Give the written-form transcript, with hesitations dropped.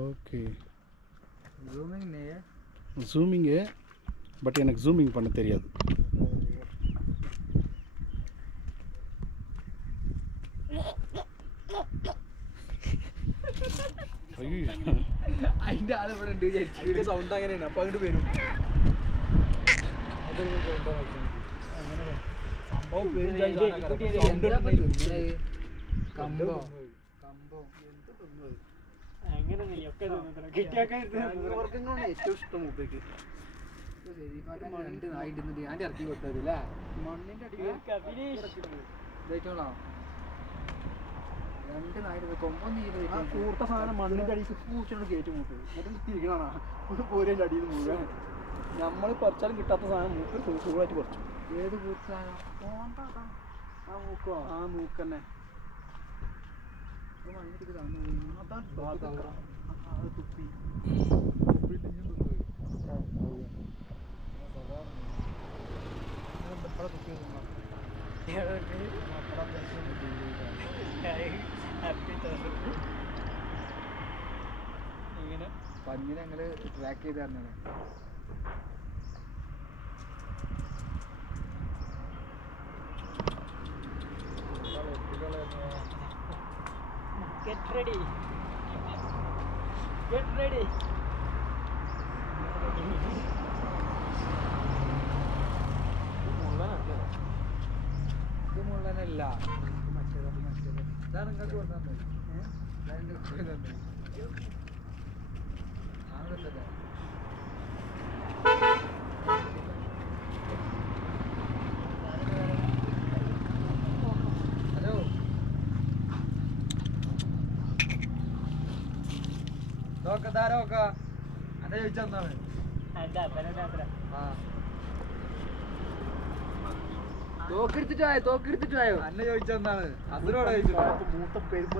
Okay ஜூமிங்கு, but எனக்கு zooming பண்ண தெரியாது. അതിൻ്റെ ആൾ ഇവിടെ ഉണ്ട്. സൗണ്ട് അങ്ങനെയാണ്. അപ്പം അങ്ങോട്ട് വരും. ഏറ്റവും ഇഷ്ടം മുപ്പേക്ക് ഞാൻ ഇറക്കി കൊടുത്തതില്ലേ മണ്ണിന്റെ അടിയിലാണോ 2 നായിട്ട് കൊമ്പൊന്നും കൂർത്ത സാധനം മണ്ണിന്റെ അടിയിൽ പൂച്ചോട് കയറ്റി മൂപ്പത് എന്നിട്ട് തിരിക്കണാ പോരേൻ്റെ അടിയിൽ മുഴുവൻ നമ്മൾ പറിച്ചാലും കിട്ടാത്ത സാധനം മൂപ്പർ സുഖമായിട്ട് പറിച്ചു. ഏത് പൂച്ച സാധനം? ആ മൂക്കോ? ആ മൂക്ക് തന്നെ. മണ്ണിട്ട് തുപ്പി പഞ്ഞിനെ ഞങ്ങള് ട്രാക്ക് ചെയ്ത് തരണേ. Get ready. Get ready. ഇത് മുള്ളനല്ല, മറ്റേത് ഇതാണ് നിങ്ങൾക്ക് കൊണ്ടുവന്നത്. ഹലോ, നോക്ക അതെ ചോദിച്ചെന്താണ്? തോക്കെടുത്തിട്ടായോ? അന്നെ ചോദിച്ചെന്താണ്? അതിനോട് ചോദിച്ചു. മൂത്ത പെരുമ്പ